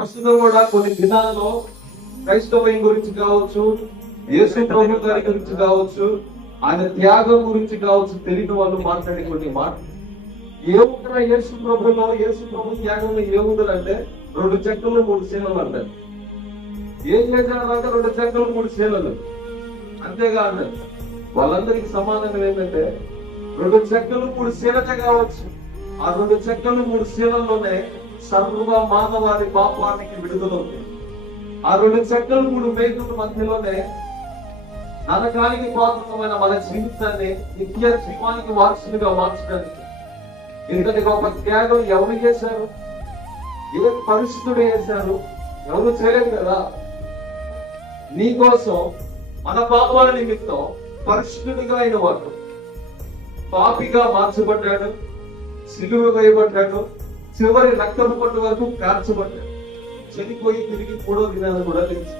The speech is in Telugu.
ప్రస్తుతం కూడా కొన్ని దినాల్లో క్రైస్తవం గురించి కావచ్చు, యేసు ప్రభు గారి గురించి కావచ్చు, ఆయన త్యాగం గురించి కావచ్చు తెలియని వాళ్ళు మాట్లాడే కొన్ని మాటలు. ఏముంటారా యేసు ప్రభులో, యేసు ప్రభు త్యాగంలో ఏముందంటే 2 చెక్కలు 3 శీలలు అంటారు. ఏం చేశారంటే 2 చెక్కలు 3 శీలలు అంతేకాదు. వాళ్ళందరికీ సమానంగా ఏంటంటే 2 చెక్కలు 3 శీలతే కావచ్చు. ఆ 2 చెక్కలు 3 శీలల్లోనే సర్వ మానవాళి పాపానికి విడుదల ఉంది. ఆ 2 చెక్కలు 3 మేకుల మధ్యలోనే నరకానికి పాత్రమైన మన జీవితాన్ని నిత్య జీవానికి వారసులుగా మార్చడానికి ఇంతటి గొప్ప త్యాగం ఎవరు చేశారు? ఏ పరిశుద్ధుడు చేశారు? ఎవరు చేయలేదు కదా. నీకోసం మన పాపాల నిమిత్తం పరిశుద్ధుడిగా అయిన వాడు పాపిగా మార్చబడ్డాడు, సిలువ వేయబడ్డాడు, చివరి రక్తపు పట్టు వరకు కార్చబడ్డాడు, చనిపోయి తిరిగి 3వ దినాన్ని కూడా లేచి